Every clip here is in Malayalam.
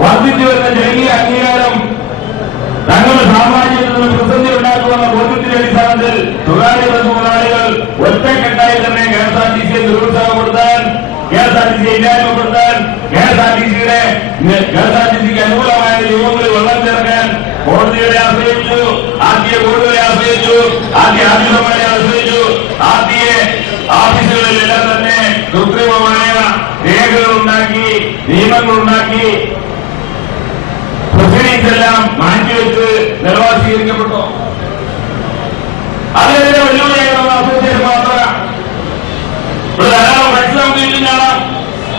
വർദ്ധിച്ചു വരുന്ന ജനകീയ അംഗീകാരം തങ്ങളുടെ സാമ്രാജ്യത്തിൽ നിന്ന് പ്രതിസന്ധി ഉണ്ടാക്കുമെന്ന ബോധ്യത്തിന്റെ അടിസ്ഥാനത്തിൽ സ്വകാര്യ ബസ് മുതലാളികൾ ഒറ്റക്കെട്ടായി തന്നെ കെഎസ്ആർടിസിയെ നിരുത്സാഹപ്പെടുത്താൻ, കെഎസ്ആർടിസിയെ ഇല്ലായ്മപ്പെടുത്താൻ, കെഎസ്ആർടിസിക്ക് അനുകൂലമായ നിയമങ്ങളിൽ വെള്ളം ചേർക്കാൻ കോടതികളെ ആശ്രയിച്ചു, ആദ്യ കോടതികളെ ആശ്രയിച്ചു, ആദ്യ ആഭ്യന്തരമാരെ ആശ്രയിച്ചു, ആദ്യ ഓഫീസുകളിലെല്ലാം തന്നെ കൃത്രിമമായ രേഖകളുണ്ടാക്കി, നിയമങ്ങളുണ്ടാക്കി, പ്രൊസീഡിംഗ്സ് എല്ലാം മാറ്റിവെച്ച് നിലപാട് സ്വീകരിക്കപ്പെട്ടു. അതിനെതിരെ വെല്ലുവിളിയായിട്ടുള്ള അസോസിയേഷൻ മാത്രമാണ് ഇവിടെ ധാരാളം മനസ്സിലാക്കുകയും കാണാം.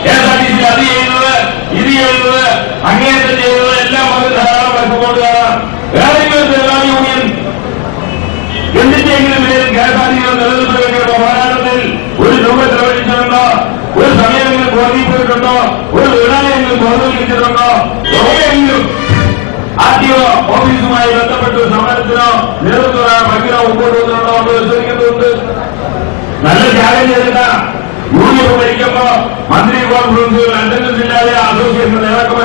കെഎസ്ആർടിസി അത് ചെയ്യുന്നത്, ഇത് ചെയ്യുന്നത്, അങ്ങേയറ്റം ചെയ്യുന്നത് എല്ലാം അത് ധാരാളം മനസ്സുകൊണ്ട് കാണാം. ഏതെങ്കിലും തൊഴിലാളി യൂണിയൻ എന്തിന്റെയെങ്കിലും പേരിൽ കെഎസ്ആർടിസിയുടെ നിലനിൽപ്പിന് വേണ്ടിയുള്ള പോരാട്ടത്തിൽ ഒരു രൂപ ചെലവഴിച്ചിട്ടുണ്ടോ? ഒരു സമയമെങ്കിലും കോടതിയിൽ പോയിട്ടുണ്ടോ? ഒരു തൊഴിലാളിയെങ്കിലും ബോധവൽക്കരിച്ചിട്ടുണ്ടോ? എവിടെയെങ്കിലും ആർടിഒ ഓഫീസുമായി ബന്ധപ്പെട്ട് സമരത്തിനോ നേതൃത്വ ഭംഗിനോ മുമ്പോട്ട് വന്നിട്ടുണ്ടോ എന്ന് പരിശോധിക്കേണ്ടതുണ്ട്. നല്ല ചാലഞ്ച് ചെയ്തിട്ട യൂണിയൻ ഭരിക്കുമ്പോ മന്ത്രി കോൺഫറൻസുകൾ അറ്റൻഡൻസ് ഇല്ലാതെ അസോസിയേഷൻ നേതാക്കന്മാർ